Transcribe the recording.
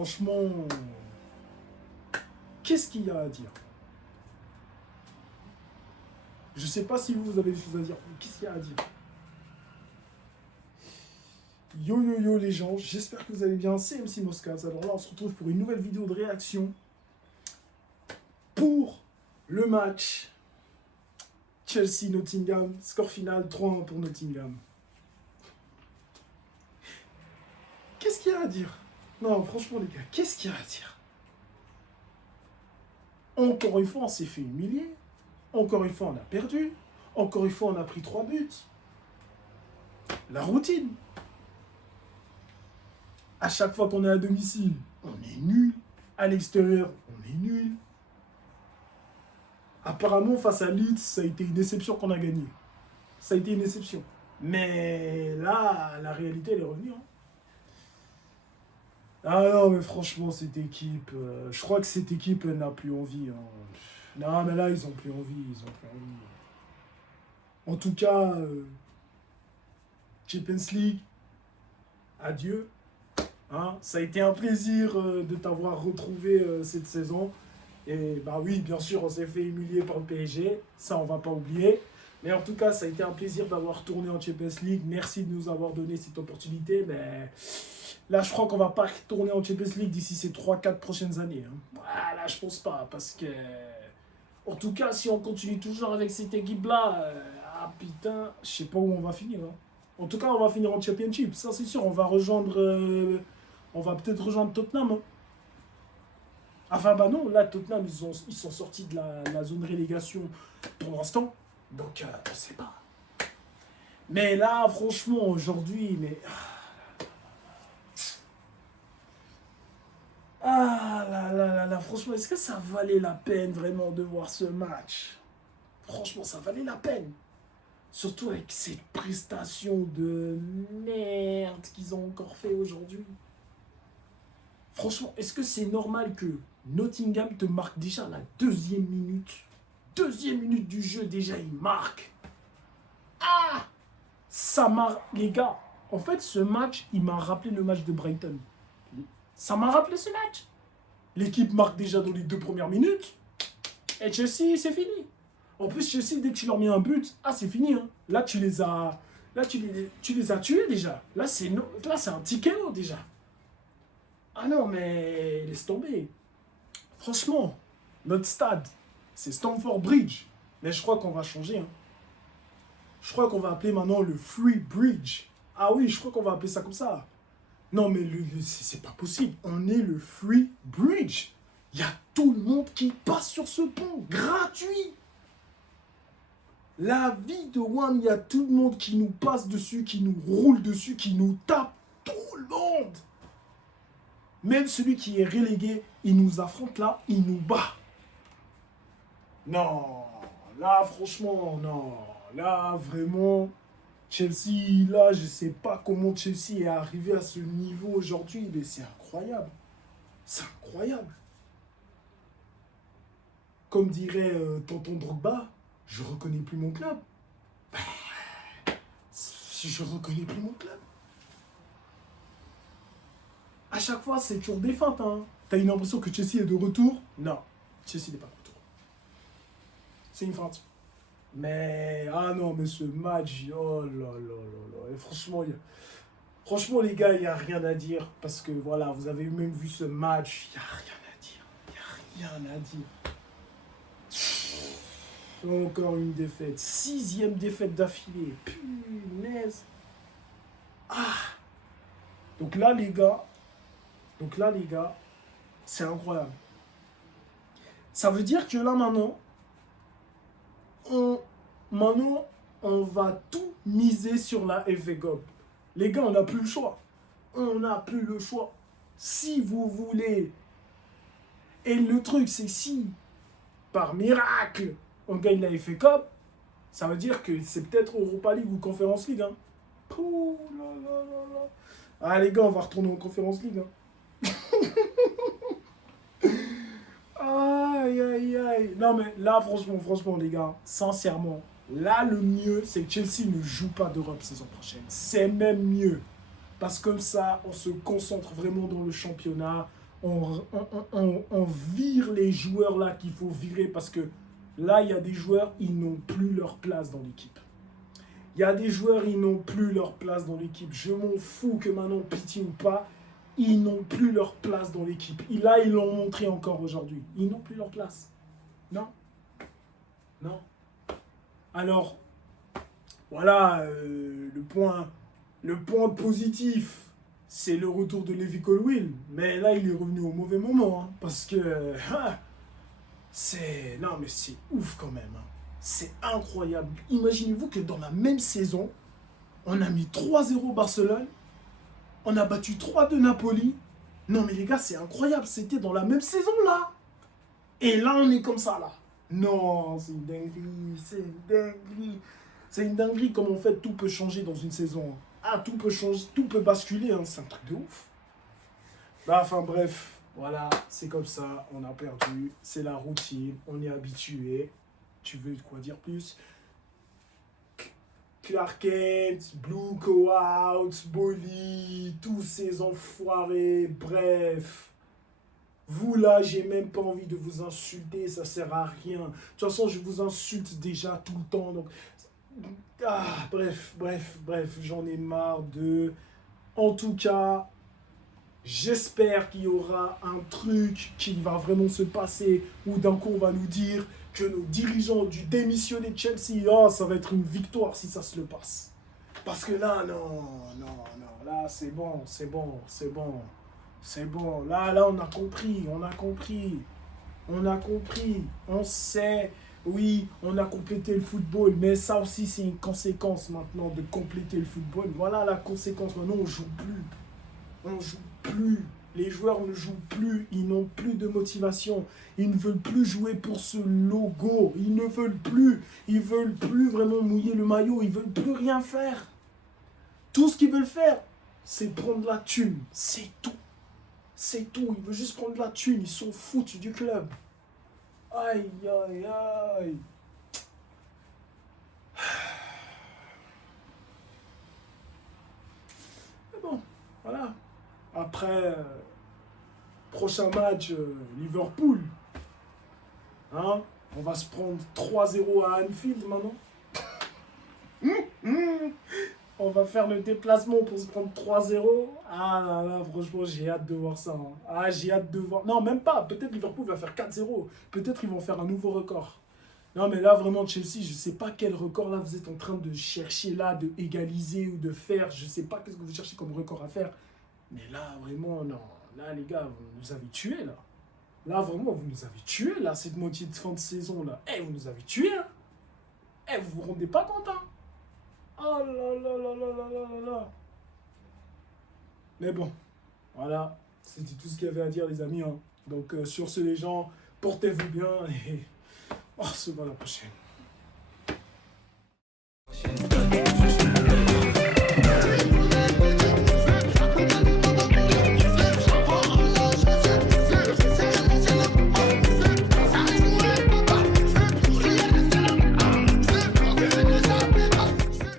franchement, qu'est-ce qu'il y a à dire? Je sais pas si vous avez des choses à dire, mais qu'est-ce qu'il y a à dire? Yo yo yo les gens, j'espère que vous allez bien, c'est MC Moscas. Alors là on se retrouve pour une nouvelle vidéo de réaction pour le match Chelsea-Nottingham, score final 3-1 pour Nottingham. Qu'est-ce qu'il y a à dire? Non franchement les gars, qu'est-ce qu'il y a à dire? Encore une fois on s'est fait humilier, encore une fois on a perdu, encore une fois on a pris 3 buts. La routine. À chaque fois qu'on est à domicile, on est nul. À l'extérieur, on est nul. Apparemment, face à Leeds, ça a été une déception qu'on a gagné. Ça a été une déception. Mais là, la réalité, elle est revenue. Hein. Ah non, mais franchement, cette équipe, je crois que cette équipe, elle n'a plus envie. Hein. Non, mais là, ils n'ont plus envie. Ils ont plus envie. En tout cas, Champions League, adieu. Hein, ça a été un plaisir de t'avoir retrouvé cette saison. Et bah oui, bien sûr, on s'est fait humilier par le PSG. Ça, on va pas oublier. Mais en tout cas, ça a été un plaisir d'avoir tourné en Champions League. Merci de nous avoir donné cette opportunité. Mais là, je crois qu'on va pas retourner en Champions League d'ici ces 3-4 prochaines années. Hein. Voilà, je pense pas. Parce que, en tout cas, si on continue toujours avec cette équipe-là, ah putain, je sais pas où on va finir. Hein. En tout cas, on va finir en Championship. Ça, c'est sûr. On va rejoindre... on va peut-être rejoindre Tottenham. Hein. Enfin, bah non, là, Tottenham, ils sont sortis de la zone relégation pour l'instant. Donc, on sait pas. Mais là, franchement, aujourd'hui, mais... Ah là là là là, franchement, est-ce que ça valait la peine vraiment de voir ce match? Franchement, ça valait la peine. Surtout avec cette prestation de merde qu'ils ont encore fait aujourd'hui. Franchement, est-ce que c'est normal que Nottingham te marque déjà à la deuxième minute? Deuxième minute du jeu, déjà, il marque. Ah! Ça m'a... Les gars, en fait, ce match, il m'a rappelé le match de Brighton. Ça m'a rappelé ce match. L'équipe marque déjà dans les 2 premières minutes. Et Chelsea, c'est fini. En plus, Chelsea, dès que tu leur mets un but, ah, c'est fini. Hein. Là, tu les as... Là, tu les as tués déjà. Là, c'est un ticket déjà. Ah non, mais laisse tomber. Franchement, notre stade, c'est Stamford Bridge. Mais je crois qu'on va changer. Hein. Je crois qu'on va appeler maintenant le Free Bridge. Ah oui, je crois qu'on va appeler ça comme ça. Non, mais c'est pas possible. On est le Free Bridge. Il y a tout le monde qui passe sur ce pont. Gratuit. La vie de One, il y a tout le monde qui nous passe dessus, qui nous roule dessus, qui nous tape. Tout le monde. Même celui qui est relégué, il nous affronte là, il nous bat. Non, là franchement, non. Là vraiment, Chelsea, là je sais pas comment Chelsea est arrivé à ce niveau aujourd'hui, mais c'est incroyable. C'est incroyable. Comme dirait tonton Drogba, je reconnais plus mon club. Si je reconnais plus mon club. À chaque fois, c'est toujours des feintes. Hein. T'as une impression que Chelsea est de retour? Non, Chelsea n'est pas de retour. C'est une feinte. Mais, ah non, mais ce match, oh là là là là. Et franchement, les gars, il n'y a rien à dire. Parce que voilà, vous avez même vu ce match, il n'y a rien à dire. Il n'y a rien à dire. Encore une défaite. 6e défaite d'affilée. Punaise. Ah. Donc là, les gars, c'est incroyable. Ça veut dire que là, maintenant, on va tout miser sur la FA Cup. Les gars, on n'a plus le choix. On n'a plus le choix. Si vous voulez... Et le truc, c'est si, par miracle, on gagne la FA Cup, ça veut dire que c'est peut-être Europa League ou Conference League. Hein. Pouh, là, là, là, là. Ah, les gars, on va retourner en Conference League. Hein. Aïe, aïe, aïe. Non, mais là, franchement, les gars, sincèrement, là, le mieux, c'est que Chelsea ne joue pas d'Europe saison prochaine. C'est même mieux. Parce que comme ça, on se concentre vraiment dans le championnat. on vire les joueurs là qu'il faut virer parce que là, il y a des joueurs, ils n'ont plus leur place dans l'équipe. Il y a des joueurs, ils n'ont plus leur place dans l'équipe. Je m'en fous que maintenant, pitié ou pas, ils n'ont plus leur place dans l'équipe. Et là, ils l'ont montré encore aujourd'hui. Ils n'ont plus leur place. Non. Non. Alors, voilà, le point positif, c'est le retour de Levi Colwill. Mais là, il est revenu au mauvais moment. Hein, parce que c'est... Non, mais c'est ouf quand même. Hein. C'est incroyable. Imaginez-vous que dans la même saison, on a mis 3-0 Barcelone. On a battu 3-2 Napoli. Non, mais les gars, c'est incroyable. C'était dans la même saison, là. Et là, on est comme ça, là. Non, c'est une dinguerie. C'est une dinguerie. C'est une dinguerie comme en fait tout peut changer dans une saison. Ah, tout peut changer, tout peut basculer, hein. C'est un truc de ouf. Bah, enfin bref, voilà, c'est comme ça, on a perdu, c'est la routine, on est habitué. Tu veux quoi dire plus? Clark Kent, Blue Co-out, Bolly, tous ces enfoirés, bref. Vous là, j'ai même pas envie de vous insulter, ça sert à rien. De toute façon, je vous insulte déjà tout le temps, donc... Ah, bref, j'en ai marre de... En tout cas, j'espère qu'il y aura un truc qui va vraiment se passer, où d'un coup on va nous dire que nos dirigeants du démissionné de Chelsea, oh, ça va être une victoire si ça se le passe. Parce que là, non, là c'est bon. Là, on a compris, on sait... Oui, on a complété le football, mais ça aussi, c'est une conséquence maintenant de compléter le football. Voilà la conséquence. Maintenant, on joue plus. Les joueurs ne jouent plus. Ils n'ont plus de motivation. Ils ne veulent plus jouer pour ce logo. Ils ne veulent plus. Ils veulent plus vraiment mouiller le maillot. Ils veulent plus rien faire. Tout ce qu'ils veulent faire, c'est prendre la thune. C'est tout. Ils veulent juste prendre la thune. Ils s'en foutent du club. Aïe. Mais bon, voilà. Après, prochain match, Liverpool. Hein? On va se prendre 3-0 à Anfield maintenant. On va faire le déplacement pour se prendre 3-0. Ah là, franchement, j'ai hâte de voir ça. Hein. Ah, j'ai hâte de voir. Non, même pas. Peut-être Liverpool va faire 4-0. Peut-être ils vont faire un nouveau record. Non, mais là, vraiment, Chelsea, je sais pas quel record là vous êtes en train de chercher là, de égaliser ou de faire. Je sais pas qu'est-ce que vous cherchez comme record à faire. Mais là, vraiment, non. Là, les gars, vous nous avez tués, là. Là, vraiment, vous nous avez tués, là, cette moitié de fin de saison, là. Eh, vous nous avez tués, hein. Eh, vous vous rendez pas compte, hein. Oh là. Mais bon, voilà, c'était tout ce qu'il y avait à dire, les amis. Hein. Donc, sur ce, les gens, portez-vous bien et on se voit la prochaine.